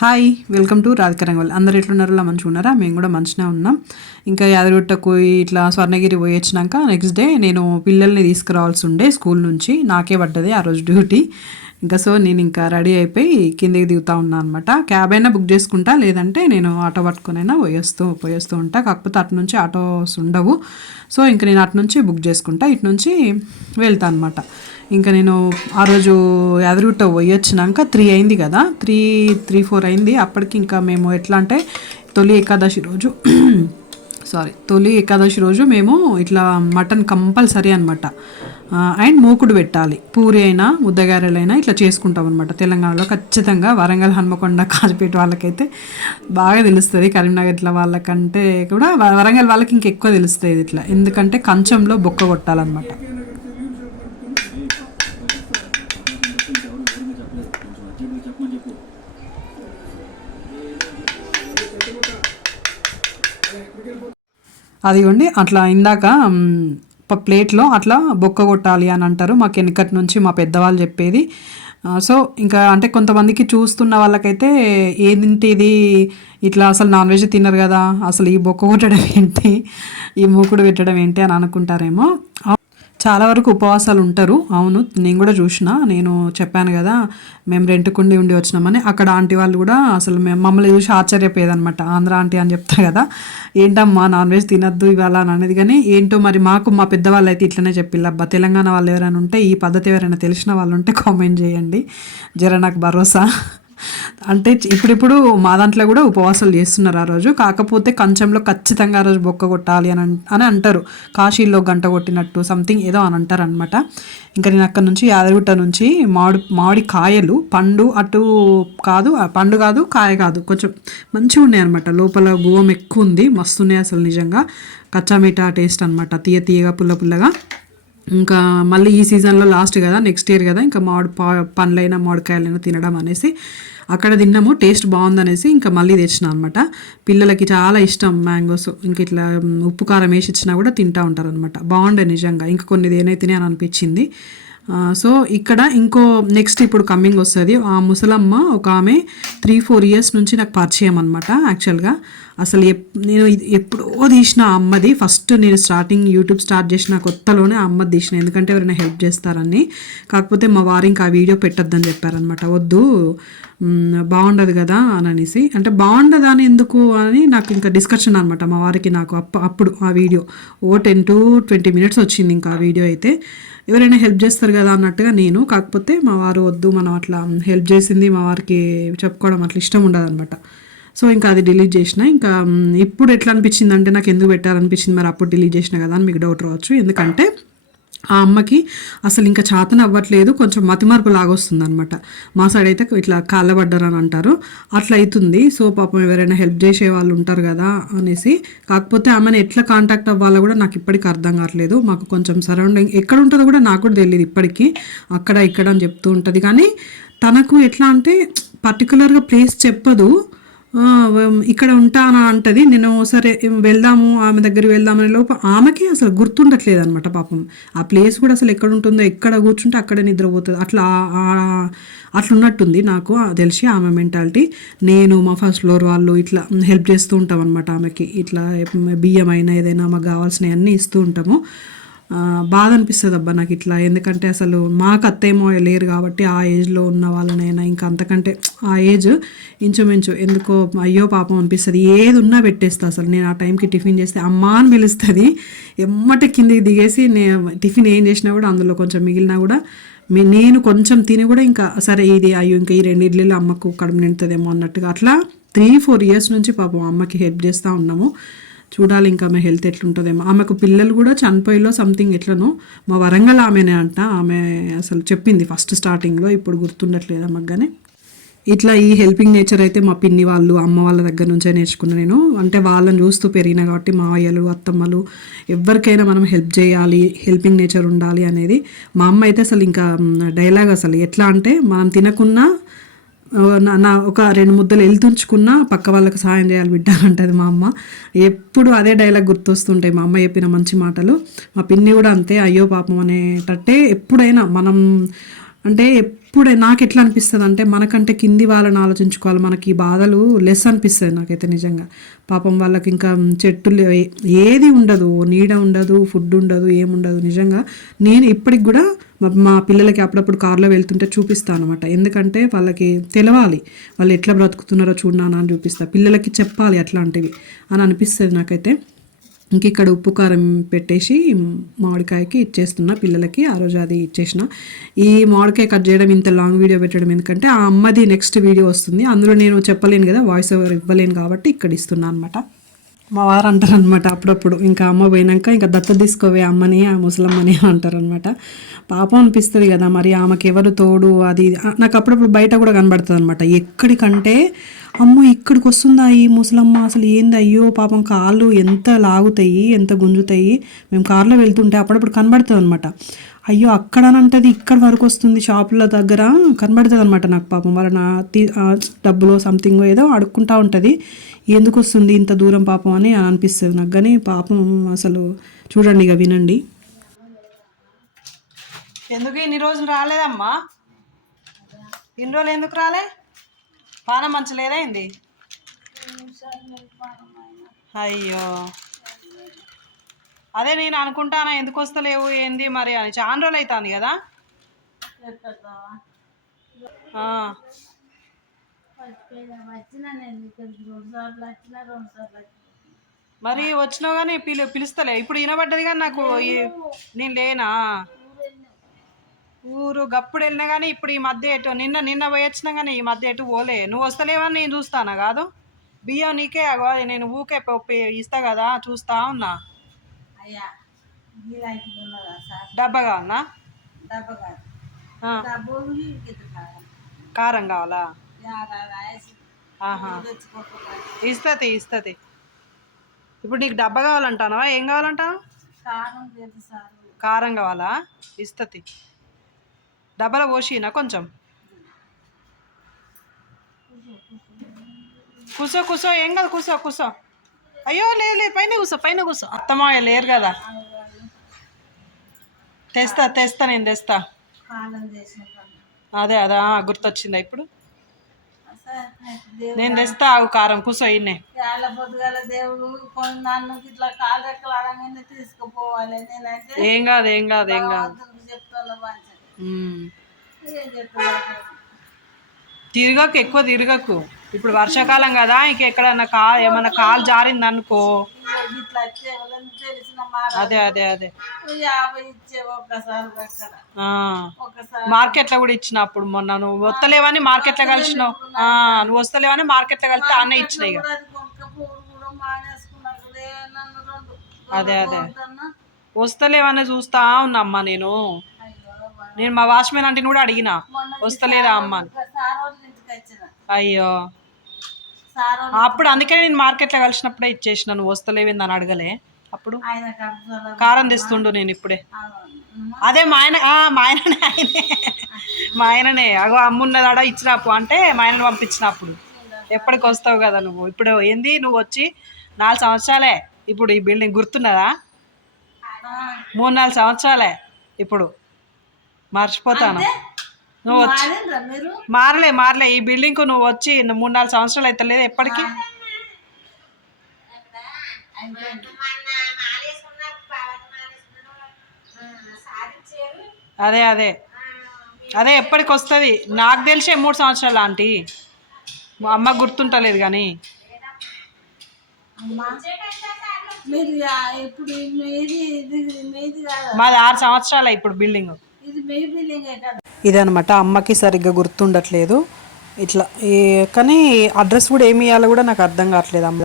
Hi welcome to Radhika రంగవల్ అందరు ఎట్లున్నారు అలా మంచిగా ఉన్నారా మేము కూడా మంచిగా ఉన్నాం. ఇంకా యాదగిరిగుట్టకు ఇట్లా స్వర్ణగిరి పోయి వచ్చినాక నెక్స్ట్ డే నేను పిల్లల్ని తీసుకురావాల్సి ఉండే స్కూల్ నుంచి. నాకే పడ్డది ఆ రోజు డ్యూటీ. ఇంకా సో నేను ఇంకా రెడీ అయిపోయి కిందికి దిగుతా ఉన్నా అనమాట క్యాబ్ అయినా బుక్ చేసుకుంటా లేదంటే నేను ఆటో పట్టుకునైనా పోయేస్తూ పోయేస్తూ ఉంటా. కాకపోతే అటు నుంచి ఆటోస్ ఉండవు. సో ఇంకా నేను అటు నుంచి బుక్ చేసుకుంటా ఇటు నుంచి వెళ్తా అనమాట ఇంకా నేను ఆ రోజు యాదగిరిగుట్ట పోయి వచ్చినాక త్రీ అయింది కదా. త్రీ త్రీ ఫోర్ అయింది. అప్పటికి ఇంకా మేము ఎట్లా అంటే తొలి ఏకాదశి రోజు సారీ తొలి ఏకాదశి రోజు మేము ఇట్లా మటన్ కంపల్సరీ అనమాట అండ్ మూకుడు పెట్టాలి. పూరి అయినా ముద్దగారెలైనా ఇట్లా చేసుకుంటాం అనమాట తెలంగాణలో ఖచ్చితంగా వరంగల్ హన్మకొండ కాజపేట వాళ్ళకైతే బాగా తెలుస్తుంది. కరీంనగర్ ఇట్లా వాళ్ళకంటే కూడా వరంగల్ వాళ్ళకి ఇంకెక్కువ తెలుస్తుంది ఇట్లా. ఎందుకంటే కంచంలో బొక్క కొట్టాలన్నమాట. అదిగోండి అట్లా ఇందాక ప్లేట్లో అట్లా బొక్క కొట్టాలి అని అంటారు. మాకు వెనకటి నుంచి మా పెద్దవాళ్ళు చెప్పేది. సో ఇంకా అంటే కొంతమందికి చూస్తున్న వాళ్ళకైతే ఏంటి ఇది ఇట్లా అసలు నాన్ వెజ్ తినరు కదా అసలు ఈ బొక్క కొట్టడం ఏంటి ఈ మూకుడు పెట్టడం ఏంటి అని అనుకుంటారేమో. చాలా వరకు ఉపవాసాలు ఉంటారు. అవును నేను కూడా చూసిన. నేను చెప్పాను కదా మేము రెంటుకుండి ఉండి వచ్చినామని. అక్కడ ఆంటీ వాళ్ళు కూడా అసలు మేము మమ్మల్ని చూసి ఆశ్చర్యపోయేదన్నమాట. ఆంధ్ర ఆంటీ అని చెప్తా కదా. ఏంటమ్మా నాన్ వెజ్ తినద్దు ఇవాళ అని అనేది. కానీ ఏంటో మరి మాకు మా పెద్దవాళ్ళు అయితే ఇట్లనే చెప్పిల్లు. అబ్బా తెలంగాణ వాళ్ళు ఎవరైనా ఉంటే ఈ పద్ధతి ఎవరైనా తెలిసిన వాళ్ళు ఉంటే కామెంట్ చేయండి. జర నాకు భరోసా. అంటే ఇప్పుడిప్పుడు మా దాంట్లో కూడా ఉపవాసాలు చేస్తున్నారు ఆ రోజు. కాకపోతే కంచంలో ఖచ్చితంగా ఆ రోజు బొక్క కొట్టాలి అని అని అంటారు. కాశీలో గంట కొట్టినట్టు సంథింగ్ ఏదో అని అంటారు అనమాట ఇంకా నేను అక్కడ నుంచి యాదగిరిగుట్ట నుంచి మామిడి మామిడి కాయలు పండు అటు కాదు పండు కాదు కాయ కాదు కొంచెం మంచిగా ఉన్నాయి అనమాట లోపల గువం ఎక్కువ ఉంది మస్తున్నాయి అసలు నిజంగా. కచ్చా మీఠా టేస్ట్ అనమాట తీయ తీయగా పుల్ల పుల్లగా. ఇంకా మళ్ళీ ఈ సీజన్లో లాస్ట్ కదా నెక్స్ట్ ఇయర్ కదా ఇంకా మామిడి పా పండ్లైనా మామిడికాయలైనా తినడం అనేసి అక్కడ తిన్నాము టేస్ట్ బాగుందనేసి ఇంకా మళ్ళీ తెచ్చిన అనమాట పిల్లలకి చాలా ఇష్టం మ్యాంగోస్ ఇంక ఇట్లా ఉప్పు కారం వేసి ఇచ్చినా కూడా తింటూ ఉంటారు అనమాట బాగుండే నిజంగా. ఇంకా కొన్ని ఏనైతేనే అని అనిపించింది. సో ఇక్కడ ఇంకో నెక్స్ట్ ఇప్పుడు కమ్మింగ్ వస్తుంది. ఆ ముసలమ్మ ఒక ఆమె త్రీ ఫోర్ ఇయర్స్ నుంచి నాకు పరిచయం అనమాట యాక్చువల్గా అసలు ఎప్ నేను ఎప్పుడో తీసిన ఆ అమ్మది. ఫస్ట్ నేను స్టార్టింగ్ యూట్యూబ్ స్టార్ట్ చేసిన కొత్తలోనే ఆ అమ్మది తీసిన. ఎందుకంటే ఎవరైనా హెల్ప్ చేస్తారని. కాకపోతే మా వారు ఇంకా ఆ వీడియో పెట్టొద్దని చెప్పారనమాట వద్దు బాగుండదు కదా అని అనేసి. అంటే బాగుండదా అని ఎందుకు అని నాకు ఇంకా డిస్కషన్ అనమాట మా వారికి నాకు అప్ప అప్పుడు ఆ వీడియో ఓ టెన్ టు ట్వంటీ మినిట్స్ వచ్చింది ఇంకా ఆ వీడియో అయితే. ఎవరైనా హెల్ప్ చేస్తారు కదా అన్నట్టుగా నేను. కాకపోతే మా వారు వద్దు మనం అట్లా హెల్ప్ చేసింది మా వారికి చెప్పుకోవడం అట్లా ఇష్టం ఉండదు అనమాట సో ఇంకా అది డిలీట్ చేసిన ఇంకా ఇప్పుడు ఎట్లా అనిపించింది అంటే నాకు ఎందుకు పెట్టాలనిపించింది మరి అప్పుడు డిలీట్ చేసిన కదా అని మీకు డౌట్ రావచ్చు. ఎందుకంటే ఆ అమ్మకి అసలు ఇంకా చాతన అవ్వట్లేదు కొంచెం మతిమార్పు లాగొస్తుంది అనమాట మా సైడ్ అయితే ఇట్లా కాళ్ళబడ్డారు అని అంటారు. అట్లా అవుతుంది సో పాపం ఎవరైనా హెల్ప్ చేసే వాళ్ళు ఉంటారు కదా అనేసి. కాకపోతే ఆమెను ఎట్లా కాంటాక్ట్ అవ్వాలో కూడా నాకు ఇప్పటికీ అర్థం కావట్లేదు. మాకు కొంచెం సరౌండింగ్ ఎక్కడ ఉంటుందో కూడా నాకు కూడా తెలియదు ఇప్పటికీ. అక్కడ ఇక్కడ అని చెప్తూ ఉంటుంది. కానీ తనకు ఎట్లా అంటే పర్టికులర్గా ప్లేస్ చెప్పదు. ఇక్కడ ఉంటాను అంటది. నేను సరే వెళ్దాము ఆమె దగ్గరికి వెళ్దామనే లోపు ఆమెకి అసలు గుర్తుండట్లేదు అనమాట పాపం. ఆ ప్లేస్ కూడా అసలు ఎక్కడ ఉంటుందో ఎక్కడ కూర్చుంటే అక్కడే నిద్రపోతుంది. అట్లా అట్లా ఉన్నట్టుంది నాకు. తెలిసి ఆమె మెంటాలిటీ. నేను మా ఫస్ట్ ఫ్లోర్ వాళ్ళు ఇట్లా హెల్ప్ చేస్తూ ఉంటాం అనమాట ఆమెకి. ఇట్లా బియ్యం అయినా ఏదైనా మాకు కావాల్సినవి అన్నీ ఇస్తూ ఉంటాము. బాధ అనిపిస్తుంది అబ్బా నాకు ఇట్లా ఎందుకంటే అసలు మాకు అత్తేమో లేరు కాబట్టి ఆ ఏజ్లో ఉన్న వాళ్ళనైనా ఇంకా అంతకంటే ఆ ఏజ్ ఇంచుమించు ఎందుకో అయ్యో పాపం అనిపిస్తుంది. ఏది ఉన్నా పెట్టేస్తా అసలు. నేను ఆ టైంకి టిఫిన్ చేస్తే అమ్మా అని పిలుస్తుంది. ఎమ్మటి కిందికి దిగేసి నేను టిఫిన్ ఏం చేసినా కూడా అందులో కొంచెం మిగిలినా కూడా మీ- నేను కొంచెం తిని కూడా ఇంకా సరే ఇది అయ్యో ఇంకా ఈ రెండు ఇడ్లీలు అమ్మకు కడుపు నిండుతుందేమో అన్నట్టుగా అట్లా త్రీ ఫోర్ ఇయర్స్ నుంచి పాపం అమ్మకి హెల్ప్ చేస్తూ ఉన్నాము. చూడాలి ఇంకా ఆమె హెల్త్ ఎట్లుంటుందేమో. ఆమెకు పిల్లలు కూడా చనిపోయిలో సంథింగ్ ఎట్లనో మా వరంగల్ ఆమెనే అంట. ఆమె అసలు చెప్పింది ఫస్ట్ స్టార్టింగ్లో ఇప్పుడు గుర్తుండట్లేదు ఆమెకు కానీ ఇట్లా ఈ హెల్పింగ్ నేచర్ అయితే మా పిన్ని వాళ్ళు అమ్మ వాళ్ళ దగ్గర నుంచే నేర్చుకున్నా నేను. అంటే వాళ్ళని చూస్తూ పెరిగిన కాబట్టి మా అయ్యలు అత్తమ్మలు ఎవరికైనా మనం హెల్ప్ చేయాలి హెల్పింగ్ నేచర్ ఉండాలి అనేది మా అమ్మ అయితే అసలు ఇంకా డైలాగ్ అసలు ఎట్లా అంటే మనం తినకున్నా నా నా ఒక రెండు ముద్దలు వెళ్తుంచుకున్నా పక్క వాళ్ళకి సహాయం చేయాలి బిడ్డ అంటది మా అమ్మ. ఎప్పుడు అదే డైలాగ్ గుర్తొస్తుంటాయి మా అమ్మ చెప్పిన మంచి మాటలు. మా పిన్ని కూడా అంతే అయ్యో పాపం అనేటట్టే ఎప్పుడైనా మనం అంటే ఎప్పుడే నాకు ఎట్లా అనిపిస్తుంది అంటే మనకంటే కింది వాళ్ళని ఆలోచించుకోవాలి. మనకి ఈ బాధలు లెస్ అనిపిస్తుంది నాకైతే నిజంగా. పాపం వాళ్ళకి ఇంకా చెట్టులు ఏ- ఏది ఉండదు. నీడ ఉండదు ఫుడ్ ఉండదు ఏముండదు నిజంగా నేను ఇప్పటికి కూడా మా- మా పిల్లలకి అప్పుడప్పుడు కార్లో వెళ్తుంటే చూపిస్తాను అనమాట ఎందుకంటే వాళ్ళకి తెలవాలి. వాళ్ళు ఎట్లా బ్రతుకుతున్నారో చూడనా అని చూపిస్తా. పిల్లలకి చెప్పాలి అట్లాంటివి అని అనిపిస్తుంది నాకైతే. ఇంక ఇక్కడ ఉప్పు కారం పెట్టేసి మామిడికాయకి ఇచ్చేస్తున్నా పిల్లలకి ఆ రోజు అది ఇచ్చేసిన. ఈ మామిడికాయ కట్ చేయడం ఇంత లాంగ్ వీడియో పెట్టడం ఎందుకంటే ఆ అమ్మది నెక్స్ట్ వీడియో వస్తుంది. అందులో నేను చెప్పలేను కదా వాయిస్ ఓవర్ ఇవ్వలేను కాబట్టి ఇక్కడ ఇస్తున్నా అనమాట మా వారు అంటారు అనమాట అప్పుడప్పుడు. ఇంకా అమ్మ పోయినాక ఇంకా దత్త తీసుకోవే అమ్మని ఆ ముసలమ్మని అంటారు అనమాట పాపం అనిపిస్తుంది కదా మరి ఆమెకి ఎవరు తోడు అది నాకు అప్పుడప్పుడు బయట కూడా కనబడుతుంది అనమాట ఎక్కడికంటే అమ్మో ఇక్కడికి వస్తుందా ఈ ముసలమ్మ? అసలు ఏంది? అయ్యో పాపం కాళ్ళు ఎంత లాగుతాయి ఎంత గుంజుతాయి. మేము కారులో వెళ్తుంటే అప్పుడప్పుడు కనబడుతుంది అనమాట అయ్యో అక్కడనంటది ఇక్కడ వరకు వస్తుంది షాపుల దగ్గర. కనబడుతుంది అనమాట నాకు పాపం. వాళ్ళ నా డబ్బులో సంథింగ్ ఏదో అడుక్కుంటా ఉంటుంది. ఎందుకు వస్తుంది ఇంత దూరం పాపం అని అనిపిస్తుంది నాకు. కానీ పాపం అసలు చూడండి ఇక వినండి. ఎందుకు ఇన్ని రోజులు రాలేదమ్మా? ఇన్ని రోజులు ఎందుకు రాలే? పానం మంచి లేదైంది అయ్యో. అదే నేను అనుకుంటానా ఎందుకు వస్తలేవు ఏంది మరి అని. చాలా రోజులు అవుతుంది కదా? మరి వచ్చినావు కానీ పిలు పిలుస్తలే. ఇప్పుడు వినబడ్డది కానీ నాకు నేను లేనా? ఊరు గప్పుడు వెళ్ళినా కానీ ఇప్పుడు ఈ మధ్య ఎటు నిన్న నిన్న పోయొచ్చినా కానీ ఈ మధ్య ఎటు పోలే. నువ్వు వస్తలేవని నేను చూస్తానా కాదు? బియ్యం నీకే అగో నేను ఊకే పప్పు ఇస్తా కదా చూస్తా ఉన్నా అయ్యా గిరాకీ ఉన్నదా సార్ డబ్బా కాదు కారం. కావాలా? ఇస్తుంది ఇస్తుంది ఇప్పుడు నీకు డబ్బా కావాలంటానవా? ఏం సార్. కారం కావాలా? ఇస్తుంది డబ్బాలో పోసినా కొంచెం? కూసో కూసో. ఏం కాదు కూసో కూసో. అయ్యో లేదు లేదు పైన కూసో పైన కూసో అత్తమాయ లేరు కదా. తెస్తా తెస్తా నేను తెస్తా. అదే అదే గుర్తొచ్చిందా ఇప్పుడు? నేను తెస్తా ఆగు కారం కూసో ఇన్నే దేవుడు నన్ను ఇట్లా కాలు తీసుకుపోవాలి. నేనంటే ఏం కాదు ఏం కాదు ఏం కాదు. తిరగకు ఎక్కువ తిరగకు. ఇప్పుడు వర్షాకాలం కదా ఇంక ఎక్కడన్నా కా ఏమన్నా కాలు జారింది అనుకో అదే అదే. అదే మార్కెట్లో కూడా ఇచ్చిన అప్పుడు మొన్న. నువ్వు వస్తలేవని మార్కెట్లో కలిసినావు. నువ్వు వస్తలేవని మార్కెట్లో కలిస్తే అన్న ఇచ్చిన ఇక. కూడా అది అదే. వస్తలేవని చూస్తా ఉన్నా అమ్మ నేను. నేను మా వాచ్మెన్ అంటే కూడా అడిగిన. వస్తలేదా అమ్మ అయ్యో. అప్పుడు అందుకే నేను మార్కెట్లో కలిసినప్పుడే ఇచ్చేసిన నువ్వు వస్తలేవింది అని అడగలే అప్పుడు? కారం తెస్తుండు నేను ఇప్పుడే. అదే మా ఆయన మా ఆయననే ఆయనే. మా ఆయననే. అగో అమ్మున్నదాడ ఇచ్చినప్పుడు అంటే మా ఆయనను పంపించినప్పుడు ఎప్పటికి వస్తావు కదా నువ్వు? ఇప్పుడు ఏంది? నువ్వు వచ్చి నాలుగు సంవత్సరాలే. ఇప్పుడు ఈ బిల్డింగ్ గుర్తున్నదా? మూడు నాలుగు సంవత్సరాలే. ఇప్పుడు మర్చిపోతాను. నువ్వు వచ్చి మారలే మారలే. ఈ బిల్డింగ్కు నువ్వు వచ్చి మూడు నాలుగు సంవత్సరాలు అయితే లేదు ఎప్పటికీ? అదే అదే. అదే ఎప్పటికి వస్తుంది? నాకు తెలిసే మూడు సంవత్సరాలు ఆంటీ. మా అమ్మ గుర్తుంటలేదు కానీ మాది ఆరు సంవత్సరాలే ఇప్పుడు బిల్డింగ్. ఇది మీ బిల్డింగే కదా. ఇదనమాట అమ్మకి సరిగ్గా గుర్తుండట్లేదు. ఇట్లా కానీ అడ్రస్ కూడా ఏమి ఇవ్వాలో కూడా నాకు అర్థం కావట్లేదు అమ్మ.